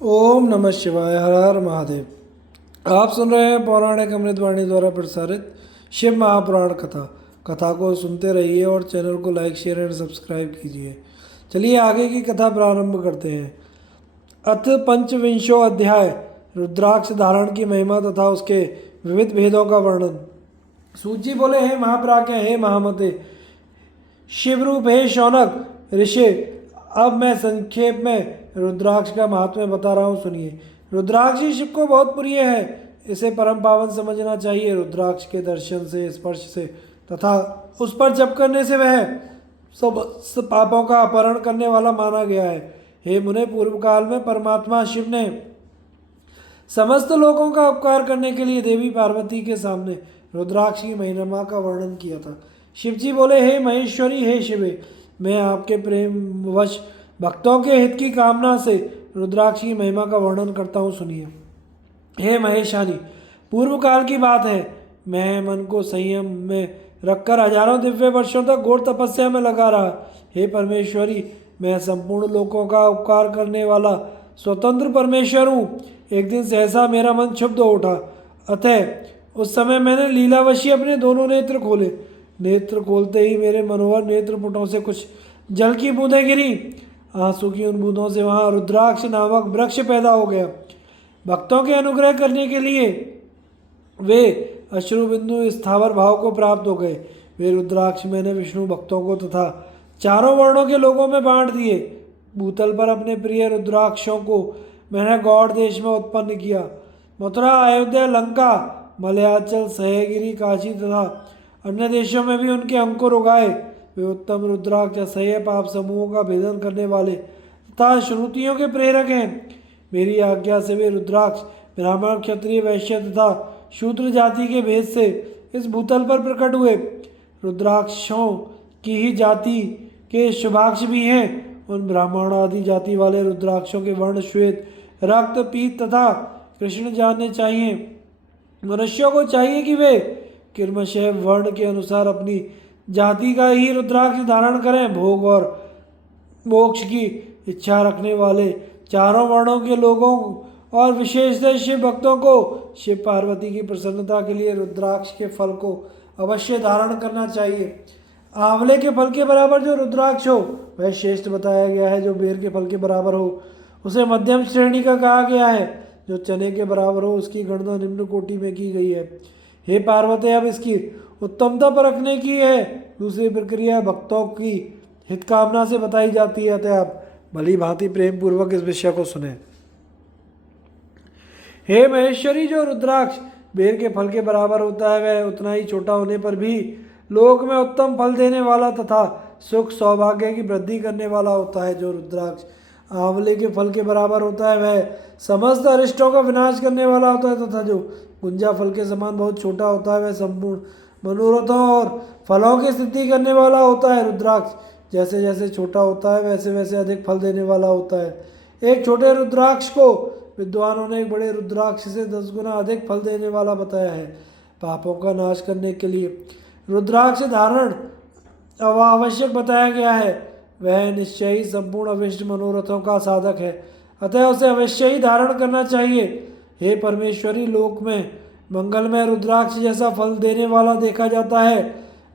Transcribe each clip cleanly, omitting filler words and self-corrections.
ओम नमः शिवाय। हर हर महादेव। आप सुन रहे हैं पौराणिक अमृतवाणी द्वारा प्रसारित शिव महापुराण कथा। कथा को सुनते रहिए और चैनल को लाइक शेयर एंड सब्सक्राइब कीजिए। चलिए आगे की कथा प्रारंभ करते हैं। अथ पंचविंशो अध्याय। रुद्राक्ष धारण की महिमा तथा उसके विविध भेदों का वर्णन। सूत जी बोले, हे महाप्राज्ञ, हे महामते, शिवरूप, हे शौनक ऋषि, अब मैं संक्षेप में रुद्राक्ष का महात्म्य बता रहा हूँ, सुनिए। रुद्राक्ष ही शिव को बहुत प्रिय है, इसे परम पावन समझना चाहिए। रुद्राक्ष के दर्शन से, स्पर्श से तथा उस पर जप करने से वह सब पापों का अपहरण करने वाला माना गया है। हे मुने, पूर्व काल में परमात्मा शिव ने समस्त लोगों का उपकार करने के लिए देवी पार्वती के सामने रुद्राक्ष की महिमा का वर्णन किया था। शिव जी बोले, हे महेश्वरी, हे शिवे, मैं आपके प्रेम वश भक्तों के हित की कामना से रुद्राक्ष की महिमा का वर्णन करता हूँ, सुनिए। हे महेशानी, पूर्व काल की बात है, मैं मन को संयम में रखकर हजारों दिव्य वर्षों तक घोर तपस्या में लगा रहा। हे परमेश्वरी, मैं संपूर्ण लोकों का उपकार करने वाला स्वतंत्र परमेश्वर हूँ। एक दिन सहसा मेरा मन क्षुब्ध हो उठा, अतः उस समय मैंने लीलावशी अपने दोनों नेत्र खोले। नेत्र खोलते ही मेरे मनोहर नेत्रपुटों से कुछ जल की बूंदें गिरी। आंसू की उन बूंदों से वहाँ रुद्राक्ष नामक वृक्ष पैदा हो गया। भक्तों के अनुग्रह करने के लिए वे अश्रु बिंदु स्थावर भाव को प्राप्त हो गए। वे रुद्राक्ष मैंने विष्णु भक्तों को तथा चारों वर्णों के लोगों में बांट दिए। भूतल पर अपने प्रिय रुद्राक्षों को मैंने गौड़ देश में उत्पन्न किया। मथुरा, अयोध्या, लंका, मलयाचल, सह्यगिरी, काशी तथा अन्य देशों में भी उनके अंकुर उगाए। वे उत्तम रुद्राक्ष असह्य पाप समूहों का भेदन करने वाले तथा श्रुतियों के प्रेरक हैं। मेरी आज्ञा से वे रुद्राक्ष ब्राह्मण, क्षत्रिय, वैश्य तथा शूद्र जाति के भेद से इस भूतल पर प्रकट हुए। रुद्राक्षों की ही जाति के शुभाक्ष भी हैं। उन ब्राह्मण आदि जाति वाले रुद्राक्षों के वर्ण श्वेत, रक्त, पीत तथा कृष्ण जानने चाहिए। मनुष्यों को चाहिए कि वे क्रमशः वर्ण के अनुसार अपनी जाति का ही रुद्राक्ष धारण करें। भोग और मोक्ष की इच्छा रखने वाले चारों वर्णों के लोगों और विशेषतः शिव भक्तों को शिव पार्वती की प्रसन्नता के लिए रुद्राक्ष के फल को अवश्य धारण करना चाहिए। आंवले के फल के बराबर जो रुद्राक्ष हो वह श्रेष्ठ बताया गया है। जो बेर के फल के बराबर हो उसे मध्यम श्रेणी का कहा गया है। जो चने के बराबर हो उसकी गणना निम्न कोटि में की गई है। हे पार्वती, अब इसकी उत्तमता परखने की है दूसरी प्रक्रिया भक्तों की हित कामना से बताई जाती है। अतः आप भली भांति प्रेम पूर्वक इस विषय को सुने। हे महेश्वरी, जो रुद्राक्ष बेर के फल के बराबर होता है वह उतना ही छोटा होने पर भी लोक में उत्तम फल देने वाला तथा सुख सौभाग्य की वृद्धि करने वाला होता है। जो रुद्राक्ष आंवले के फल के बराबर होता है वह समस्त अरिष्टों का विनाश करने वाला होता है तथा जो गुंजा फल के समान बहुत छोटा होता है वह संपूर्ण मनोरथों और फलों की सिद्धि करने वाला होता है। रुद्राक्ष जैसे जैसे छोटा होता है वैसे वैसे अधिक फल देने वाला होता है। एक छोटे रुद्राक्ष को विद्वानों ने एक बड़े रुद्राक्ष से 10 गुना अधिक फल देने वाला बताया है। पापों का नाश करने के लिए रुद्राक्ष धारण आवश्यक बताया गया है। वह निश्चय ही संपूर्ण अभिष्ट मनोरथों का साधक है, अतः उसे अवश्य ही धारण करना चाहिए। हे परमेश्वरी, लोक में मंगलमय रुद्राक्ष जैसा फल देने वाला देखा जाता है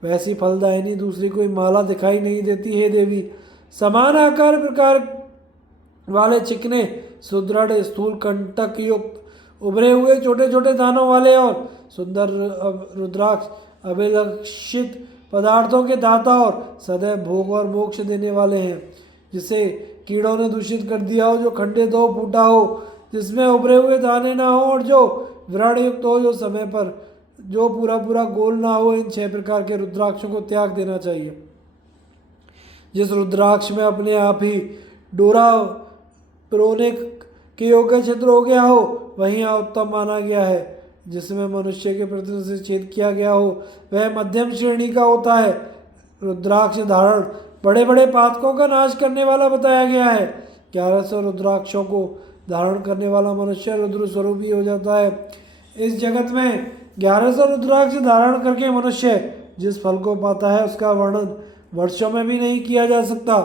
वैसी फलदायिनी दूसरी कोई माला दिखाई नहीं देती। हे देवी, समान आकार प्रकार वाले चिकने, सुदृढ़, स्थूल, कंटक युक्त, उभरे हुए छोटे छोटे दानों वाले और सुंदर रुद्राक्ष अभिलक्षित पदार्थों के दाता और सदैव भोग और मोक्ष देने वाले हैं। जिसे कीड़ों ने दूषित कर दिया हो, जो खंडित हो, फूटा हो, जिसमें उभरे हुए दाने ना हो और जो व्रण युक्त हो, जो समय पर जो पूरा पूरा गोल ना हो, इन 6 प्रकार के रुद्राक्षों को त्याग देना चाहिए। जिस रुद्राक्ष में अपने आप ही डोरा पिरोने के योग्य छिद्र हो गया हो वही यहाँ उत्तम माना गया है। जिसमें मनुष्य के प्रति से छेद किया गया हो वह मध्यम श्रेणी का होता है। रुद्राक्ष धारण बड़े बड़े पातकों का नाश करने वाला बताया गया है। 1100 रुद्राक्षों को धारण करने वाला मनुष्य रुद्र स्वरूप ही हो जाता है। इस जगत में 1100 रुद्राक्ष धारण करके मनुष्य जिस फल को पाता है उसका वर्णन वर्षों में भी नहीं किया जा सकता।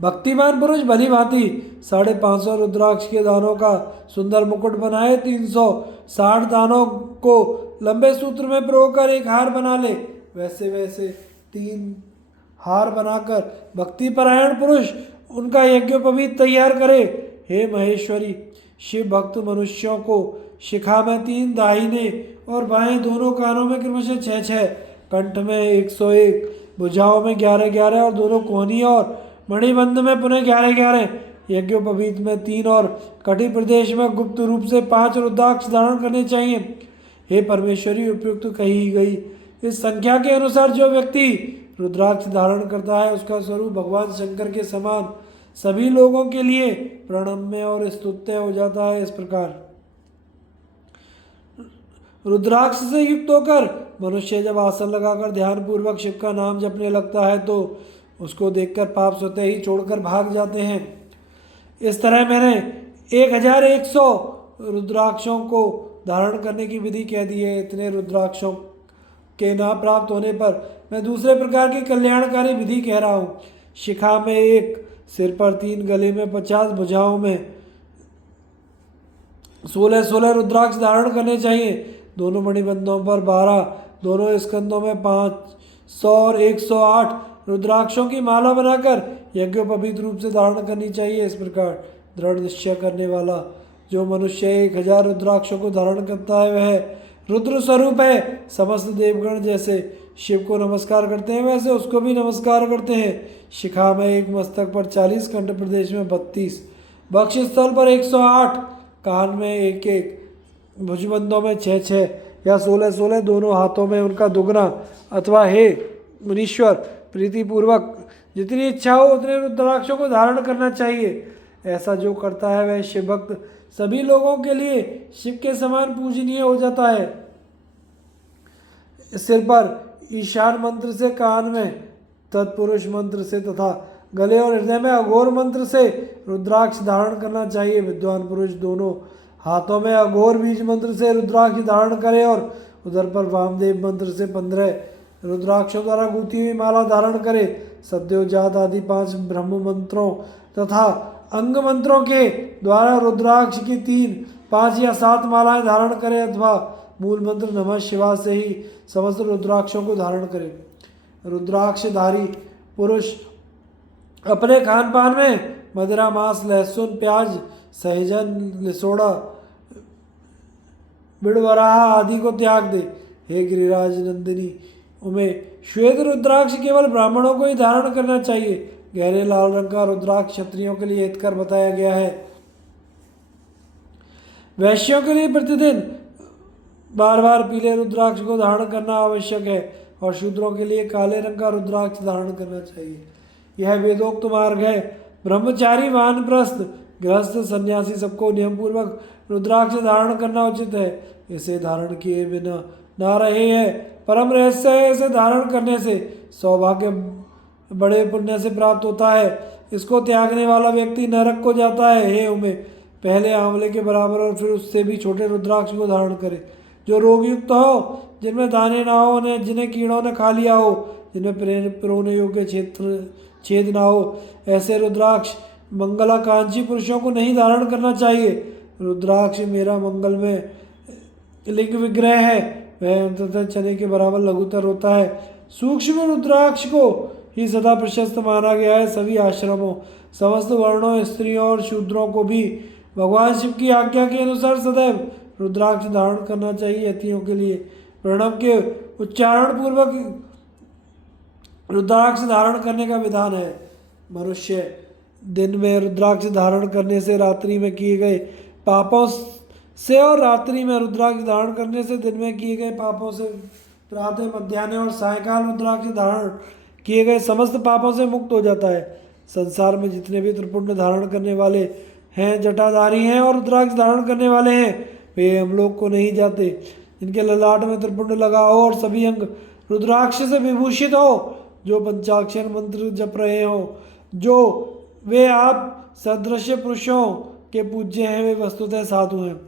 भक्तिमान पुरुष भली भांति 550 रुद्राक्ष के दानों का सुंदर मुकुट बनाए, 360 दानों को लंबे सूत्र में पिरोकर एक हार बना ले। वैसे वैसे 3 हार बनाकर भक्तिपरायण पुरुष उनका यज्ञोपवीत तैयार करे। हे महेश्वरी, शिव भक्त मनुष्यों को शिखा में 3, दाहिने और बाएं दोनों कानों में क्रमशः 6, कंठ में 101, भुजाओं में 11 और दोनों कोहनी और मणिबंध में पुनः 11, यज्ञोपवीत में 3 और कटी प्रदेश में गुप्त रूप से 5 रुद्राक्ष धारण करने चाहिए। हे परमेश्वरी, उपयुक्त कही गई इस संख्या के अनुसार जो व्यक्ति रुद्राक्ष धारण करता है उसका स्वरूप भगवान शंकर के समान सभी लोगों के लिए प्रणम्य और स्तुत्य हो जाता है। इस प्रकार रुद्राक्ष से युक्त होकर मनुष्य जब आसन लगाकर ध्यान पूर्वक शिव का नाम जपने लगता है तो उसको देखकर पाप स्वतः ही छोड़कर भाग जाते हैं। इस तरह मैंने 1100 रुद्राक्षों को धारण करने की विधि कह दी है। इतने रुद्राक्षों के ना प्राप्त होने पर मैं दूसरे प्रकार की कल्याणकारी विधि कह रहा हूँ। शिखा में 1, सिर पर 3, गले में 50, भुजाओं में 16 रुद्राक्ष धारण करने चाहिए। दोनों मणिबंधों पर 12, दोनों स्कंदों में 500 और 108 रुद्राक्षों की माला बनाकर यज्ञोपवीत रूप से धारण करनी चाहिए। इस प्रकार दृढ़ निश्चय करने वाला जो मनुष्य 1000 रुद्राक्षों को धारण करता है वह रुद्र स्वरूप है। समस्त देवगण जैसे शिव को नमस्कार करते हैं वैसे उसको भी नमस्कार करते हैं। शिखा में 1, मस्तक पर 40, कंठ प्रदेश में 32, वक्षस्थल पर 108, कान में 1, भुजबंधों में 6 या 16 दोनों हाथों में उनका दुगना अथवा हे मुनीश्वर प्रीतिपूर्वक जितनी इच्छा हो उतने रुद्राक्षों को धारण करना चाहिए। ऐसा जो करता है वह शिव भक्त सभी लोगों के लिए शिव के समान पूजनीय हो जाता है। सिर पर ईशान मंत्र से, कान में तत्पुरुष मंत्र से तथा गले और हृदय में अघोर मंत्र से रुद्राक्ष धारण करना चाहिए। विद्वान पुरुष दोनों हाथों में अघोर बीज मंत्र से रुद्राक्ष धारण करे और उधर पर वामदेव मंत्र से 15 रुद्राक्षों द्वारा गूंथी हुई माला धारण करे। सद्योजात आदि 5 ब्रह्म मंत्रों तथा अंग मंत्रों के द्वारा रुद्राक्ष की 3, 5 या 7 मालाएं धारण करे अथवा मूल मंत्र नमः शिवाय से ही समस्त रुद्राक्षों को धारण करे। रुद्राक्षधारी पुरुष अपने खान पान में मदिरा, मांस, लहसुन, प्याज, सहजन, लिसोड़ा, बिड़वराहा आदि को त्याग दे। हे गिरिराज नंदिनी उमे, श्वेत रुद्राक्ष केवल ब्राह्मणों को ही धारण करना चाहिए। गहरे लाल रंग का रुद्राक्ष क्षत्रियों के लिए हितकर बताया गया है। वैश्यों के लिए प्रतिदिन बार बार पीले रुद्राक्ष को धारण करना आवश्यक है और शूद्रों के लिए काले रंग का रुद्राक्ष धारण करना चाहिए। यह वेदोक्त मार्ग है। ब्रह्मचारी, वानप्रस्थ, गृहस्थ, सन्यासी सबको नियम पूर्वक रुद्राक्ष धारण करना उचित है। इसे धारण किए बिना ना रहे हैं परम रहस्य है। इसे धारण करने से सौभाग्य बड़े पुण्य से प्राप्त होता है। इसको त्यागने वाला व्यक्ति नरक को जाता है। हे उमे, पहले आंवले के बराबर और फिर उससे भी छोटे रुद्राक्ष को धारण करे। जो रोगयुक्त हो, जिनमें दाने ना हो, जिन्हें कीड़ों ने खा लिया हो, जिनमें पिरोने योग्य छेद ना हो, ऐसे रुद्राक्ष मंगलाकांक्षी पुरुषों को नहीं धारण करना चाहिए। रुद्राक्ष मेरा मंगल में लिंग विग्रह है। वह अंततः चने के बराबर लघुतर होता है। सूक्ष्म रुद्राक्ष को ही सदा प्रशस्त माना गया है। सभी आश्रमों, समस्त वर्णों, स्त्रियों और शूद्रों को भी भगवान शिव की आज्ञा के अनुसार सदैव रुद्राक्ष धारण करना चाहिए। यतियों के लिए प्रणव के उच्चारण पूर्वक रुद्राक्ष धारण करने का विधान है। मनुष्य दिन में रुद्राक्ष धारण करने से रात्रि में किए गए पापों से और रात्रि में रुद्राक्ष धारण करने से दिन में किए गए पापों से, प्रातः, मध्याह्न और सायकाल रुद्राक्ष धारण किए गए समस्त पापों से मुक्त हो जाता है। संसार में जितने भी त्रिपुंड धारण करने वाले हैं, जटाधारी हैं और रुद्राक्ष धारण करने वाले हैं, वे हमलोग को नहीं जाते। जिनके ललाट में त्रिपुंड लगा हो और सभी अंग रुद्राक्ष से विभूषित हो, जो पंचाक्षर मंत्र जप रहे हो, जो वे आप सदृश पुरुषों के पूज्य हैं, वे वस्तुतः साधु हैं।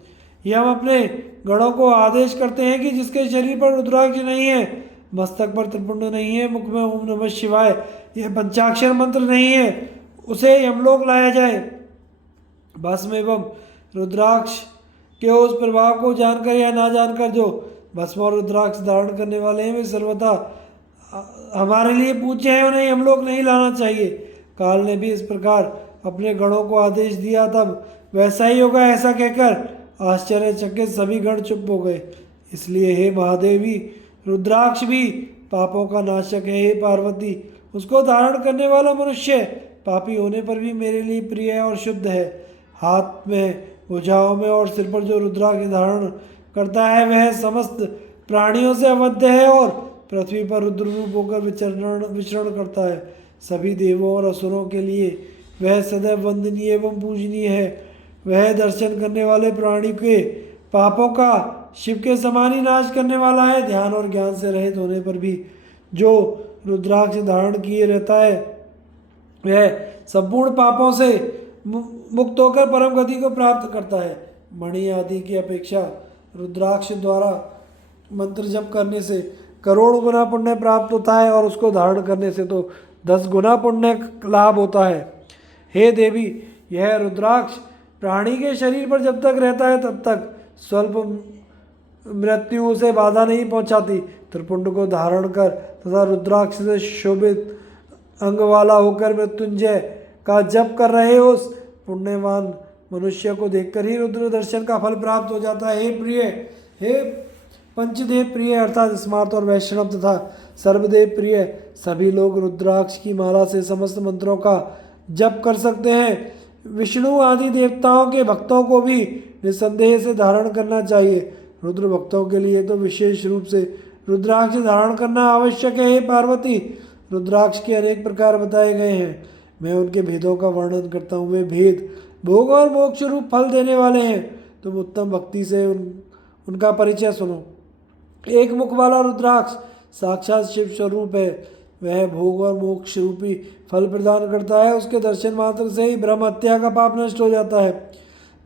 यह हम अपने गणों को आदेश करते हैं कि जिसके शरीर पर रुद्राक्ष नहीं है, मस्तक पर त्रिपुंड नहीं है, मुख में ओम नमः शिवाय यह पंचाक्षर मंत्र नहीं है, उसे यमलोक लाया जाए। भस्म एवं रुद्राक्ष के उस प्रभाव को जानकर या ना जानकर जो भस्म और रुद्राक्ष धारण करने वाले हैं वे सर्वथा हमारे लिए पूज्य हैं, उन्हें यमलोक नहीं लाना चाहिए। काल ने भी इस प्रकार अपने गणों को आदेश दिया, तब वैसा ही होगा ऐसा कहकर आश्चर्यचकित सभी गण चुप हो गए। इसलिए हे महादेवी, रुद्राक्ष भी पापों का नाशक है। हे पार्वती, उसको धारण करने वाला मनुष्य पापी होने पर भी मेरे लिए प्रिय है और शुद्ध है। हाथ में, भुजाओं में और सिर पर जो रुद्राक्ष धारण करता है वह समस्त प्राणियों से अवध्य है और पृथ्वी पर रुद्र रूप होकर विचरण करता है। सभी देवों और असुरों के लिए वह सदैव वंदनीय एवं पूजनीय है। वह दर्शन करने वाले प्राणी के पापों का शिव के समान ही नाश करने वाला है। ध्यान और ज्ञान से रहित होने पर भी जो रुद्राक्ष धारण किए रहता है वह संपूर्ण पापों से मुक्त होकर परम गति को प्राप्त करता है। मणि आदि की अपेक्षा रुद्राक्ष द्वारा मंत्र जप करने से करोड़ गुना पुण्य प्राप्त होता है और उसको धारण करने से तो 10 गुना पुण्य लाभ होता है। हे देवी, यह रुद्राक्ष प्राणी के शरीर पर जब तक रहता है तब तक स्वल्प मृत्यु उसे बाधा नहीं पहुंचाती। त्रिपुंड को धारण कर तथा रुद्राक्ष से शोभित अंग वाला होकर मृत्युंजय का जप कर रहे उस पुण्यवान मनुष्य को देखकर ही रुद्र दर्शन का फल प्राप्त हो जाता है। हे प्रिय, हे पंचदेव प्रिय अर्थात स्मार्त और वैष्णव तथा सर्वदेव प्रिय, सभी लोग रुद्राक्ष की माला से समस्त मंत्रों का जप कर सकते हैं। विष्णु आदि देवताओं के भक्तों को भी निसंदेह से धारण करना चाहिए। रुद्र भक्तों के लिए तो विशेष रूप से रुद्राक्ष धारण करना आवश्यक है। हे पार्वती, रुद्राक्ष के अनेक प्रकार बताए गए हैं, मैं उनके भेदों का वर्णन करता हूँ। वे भेद भोग और मोक्ष रूप फल देने वाले हैं। तुम उत्तम भक्ति से उनका परिचय सुनो। एक मुख वाला रुद्राक्ष साक्षात शिव स्वरूप है। वह भोग और मोक्ष रूपी फल प्रदान करता है। उसके दर्शन मात्र से ही ब्रह्म हत्या का पाप नष्ट हो जाता है।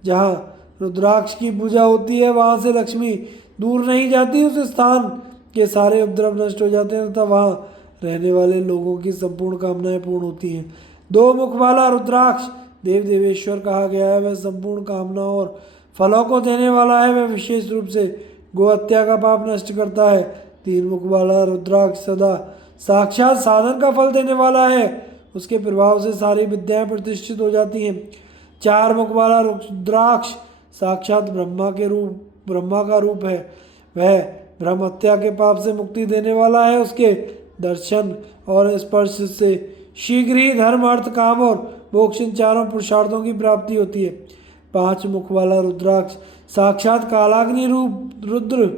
जहाँ रुद्राक्ष की पूजा होती है वहाँ से लक्ष्मी दूर नहीं जाती। उस स्थान के सारे उपद्रव नष्ट हो जाते हैं तथा वहाँ रहने वाले लोगों की संपूर्ण कामनाएं पूर्ण होती हैं। 2 मुख वाला रुद्राक्ष देव देवेश्वर कहा गया है। वह संपूर्ण कामनाओं और फलों को देने वाला है। वह विशेष रूप से गो हत्या का पाप नष्ट करता है। 3 मुख वाला रुद्राक्ष सदा साक्षात साधन का फल देने वाला है। उसके प्रभाव से सारी विद्याएं प्रतिष्ठित हो जाती हैं। 4 मुख वाला रुद्राक्ष साक्षात ब्रह्मा का रूप है। वह ब्रह्म हत्या के पाप से मुक्ति देने वाला है। उसके दर्शन और स्पर्श से शीघ्र ही धर्म, अर्थ, काम और मोक्ष इन चारों पुरुषार्थों की प्राप्ति होती है। 5 मुख वाला रुद्राक्ष साक्षात कालाग्नि रुद्र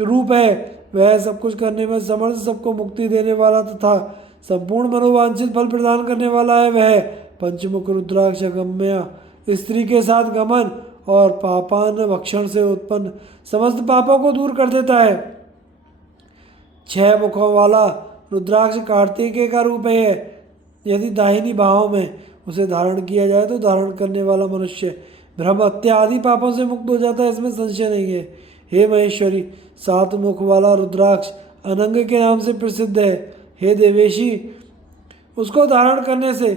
रूप है। वह सब कुछ करने में समर्थ, सबको मुक्ति देने वाला तथा संपूर्ण मनोवांछित फल प्रदान करने वाला है। वह पंचमुख रुद्राक्ष अगम्य स्त्री के साथ गमन और पापान भक्षण से उत्पन्न समस्त पापों को दूर कर देता है। 6 मुखों वाला रुद्राक्ष कार्तिकेय का रूप है। यदि दाहिनी बाहों में उसे धारण किया जाए तो धारण करने वाला मनुष्य ब्रह्म हत्या आदि पापों से मुक्त हो जाता है, इसमें संशय नहीं है। हे महेश्वरी, 7 मुख वाला रुद्राक्ष अनंग के नाम से प्रसिद्ध है। हे देवेशी, उसको धारण करने से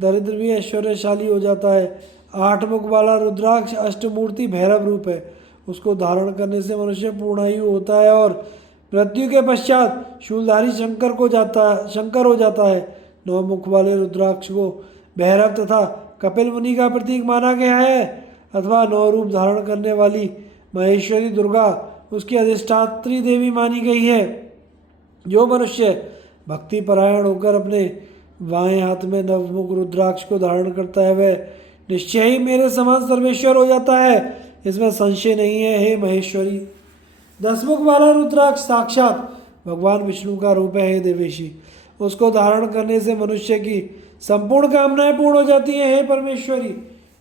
दरिद्र भी ऐश्वर्यशाली हो जाता है। 8 मुख वाला रुद्राक्ष अष्टमूर्ति भैरव रूप है। उसको धारण करने से मनुष्य पूर्णायु होता है और मृत्यु के पश्चात शूलधारी शंकर हो जाता है। 9 मुख वाले रुद्राक्ष को भैरव तथा कपिल मुनि का प्रतीक माना गया है अथवा 9 रूप धारण करने वाली महेश्वरी दुर्गा उसकी अधिष्ठात्री देवी मानी गई है। जो मनुष्य भक्ति परायण होकर अपने बाएं हाथ में नवमुख रुद्राक्ष को धारण करता है वह निश्चय ही मेरे समान सर्वेश्वर हो जाता है, इसमें संशय नहीं है। हे महेश्वरी, 10 मुख वाला रुद्राक्ष साक्षात भगवान विष्णु का रूप है। हे देवेशी, उसको धारण करने से मनुष्य की संपूर्ण कामनाएं पूर्ण हो जाती हैं। हे परमेश्वरी,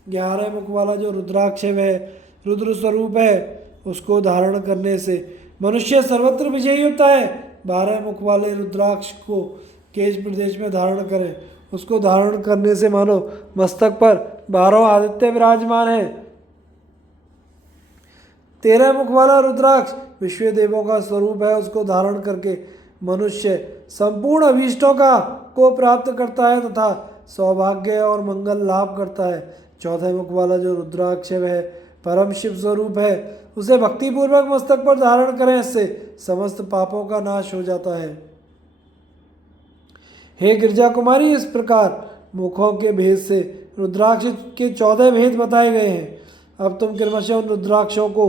11 मुख वाला जो रुद्राक्ष है वह रुद्र स्वरूप है। उसको धारण करने से मनुष्य सर्वत्र विजयी होता है। 12 मुख वाले रुद्राक्ष को केश प्रदेश में धारण करें। उसको धारण करने से मानो मस्तक पर 12 आदित्य विराजमान है। 13 मुख वाला रुद्राक्ष विश्व देवों का स्वरूप है। उसको धारण करके मनुष्य संपूर्ण अभीष्टों को प्राप्त करता है तथा सौभाग्य और मंगल लाभ करता है। 14 मुख वाला जो रुद्राक्ष है वह परम शिव स्वरूप है। उसे भक्तिपूर्वक मस्तक पर धारण करें, इससे समस्त पापों का नाश हो जाता है। हे गिरजा कुमारी, इस प्रकार मुखों के भेद से रुद्राक्ष के 14 भेद बताए गए हैं। अब तुम क्रमशः उन रुद्राक्षों को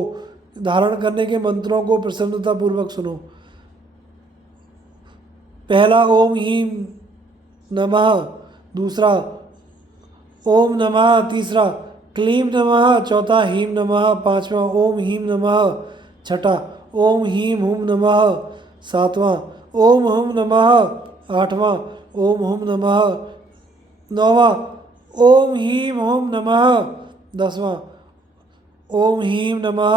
धारण करने के मंत्रों को प्रसन्नतापूर्वक सुनो। पहला ओम हीम नमः, दूसरा ओम नमः, तीसरा क्लीम नमः, चौथा हीम नमः, पांचवा ओम हीम नमः, छठा ओम हीम हुम नमः, सातवां ओम हुम नमः, आठवां ओम हुम नमः, नौवां ओम हीम हुम नमः, 10वां ओम हीम नमः,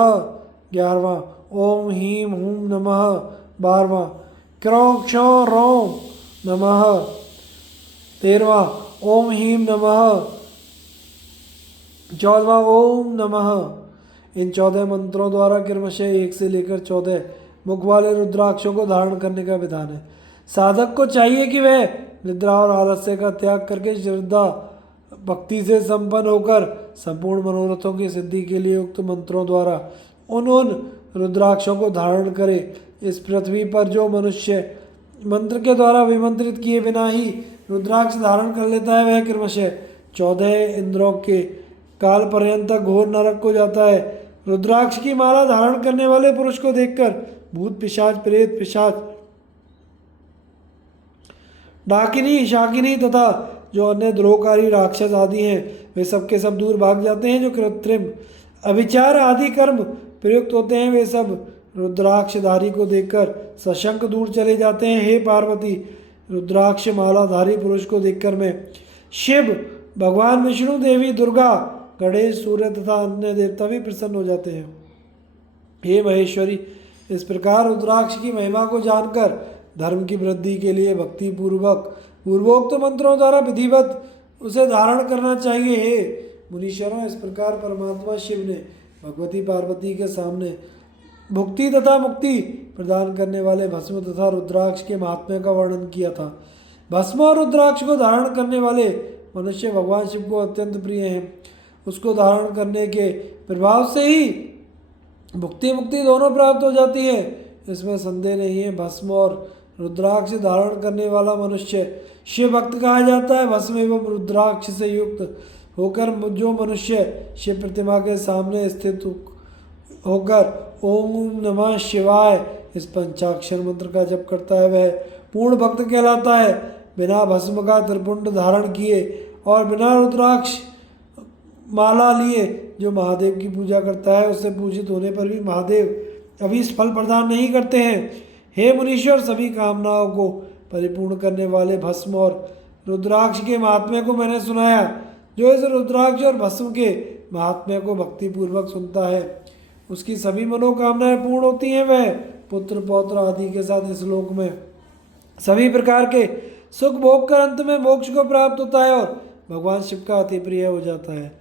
11वां ओम हीम हुम नमः, 12वां क्रों क्षों रों नमः, 13वां ओम हीम नमः, 14वां ओम नमः। इन 14 मंत्रों द्वारा क्रमशः 1 से लेकर 14 मुख वाले रुद्राक्षों को धारण करने का विधान है। साधक को चाहिए कि वह निद्रा और आलस्य का त्याग करके श्रद्धा भक्ति से संपन्न होकर संपूर्ण मनोरथों की सिद्धि के लिए उक्त मंत्रों द्वारा उन रुद्राक्षों को धारण करे। इस पृथ्वी पर जो मनुष्य मंत्र के द्वारा विमंत्रित किए बिना ही रुद्राक्ष धारण कर लेता है, वह क्रमशः 14 इंद्रों के काल पर्यंत घोर नरक को जाता है। रुद्राक्ष की माला धारण करने वाले पुरुष को देखकर भूत पिशाच, प्रेत पिशाच, डाकिनी, शाकिनी तथा जो अन्य द्रोहकारी राक्षस आदि हैं, वे सबके सब दूर भाग जाते हैं। जो कृत्रिम अभिचार आदि कर्म प्रयुक्त होते हैं, वे सब रुद्राक्षधारी को देखकर सशंक दूर चले जाते हैं। हे पार्वती, रुद्राक्ष मालाधारी पुरुष को देखकर मैं शिव, भगवान विष्णु, देवी दुर्गा, गणेश, सूर्य तथा अन्य देवता भी प्रसन्न हो जाते हैं। हे महेश्वरी, इस प्रकार रुद्राक्ष की महिमा को जानकर धर्म की वृद्धि के लिए भक्ति पूर्वक पूर्वोक्त मंत्रों द्वारा विधिवत उसे धारण करना चाहिए। हे मुनीश्वरों, इस प्रकार परमात्मा शिव ने भगवती पार्वती के सामने भुक्ति तथा मुक्ति प्रदान करने वाले भस्म तथा रुद्राक्ष के महात्म्य का वर्णन किया था। भस्म और रुद्राक्ष को धारण करने वाले मनुष्य भगवान शिव को अत्यंत प्रिय हैं। उसको धारण करने के प्रभाव से ही भुक्ति मुक्ति दोनों प्राप्त हो जाती है, इसमें संदेह नहीं है। भस्म और रुद्राक्ष धारण करने वाला मनुष्य शिव भक्त कहा जाता है। भस्म एवं रुद्राक्ष से युक्त होकर जो मनुष्य शिव प्रतिमा के सामने स्थित होकर ओम नमः शिवाय इस पंचाक्षर मंत्र का जप करता है, वह पूर्ण भक्त कहलाता है। बिना भस्म का त्रिपुंड धारण किए और बिना रुद्राक्ष माला लिए जो महादेव की पूजा करता है, उससे पूजित होने पर भी महादेव अभीष्ट फल प्रदान नहीं करते हैं। हे मुनीश्वर, सभी कामनाओं को परिपूर्ण करने वाले भस्म और रुद्राक्ष के महात्म्य को मैंने सुनाया। जो इस रुद्राक्ष और भस्म के महात्म्य को भक्तिपूर्वक सुनता है, उसकी सभी मनोकामनाएं पूर्ण होती हैं। वह पुत्र पौत्र आदि के साथ इस लोक में सभी प्रकार के सुख भोग कर अंत में मोक्ष को प्राप्त होता है और भगवान शिव का अति प्रिय हो जाता है।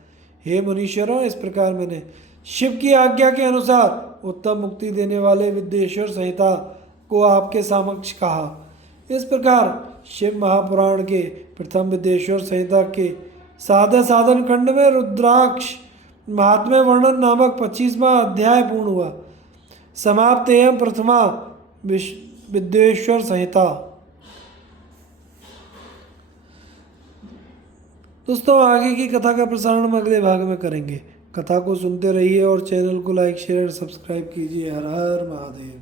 हे मुनीश्वरों, इस प्रकार मैंने शिव की आज्ञा के अनुसार उत्तम मुक्ति देने वाले विद्येश्वर संहिता को आपके समक्ष कहा। इस प्रकार शिव महापुराण के प्रथम विद्येश्वर संहिता के साधन खंड में रुद्राक्ष महात्म्य वर्णन नामक 25वां अध्याय पूर्ण हुआ। समाप्त एवं प्रथमा विद्येश्वर संहिता। दोस्तों, आगे की कथा का प्रसारण हम अगले भाग में करेंगे। कथा को सुनते रहिए और चैनल को लाइक शेयर और सब्सक्राइब कीजिए। हर हर महादेव।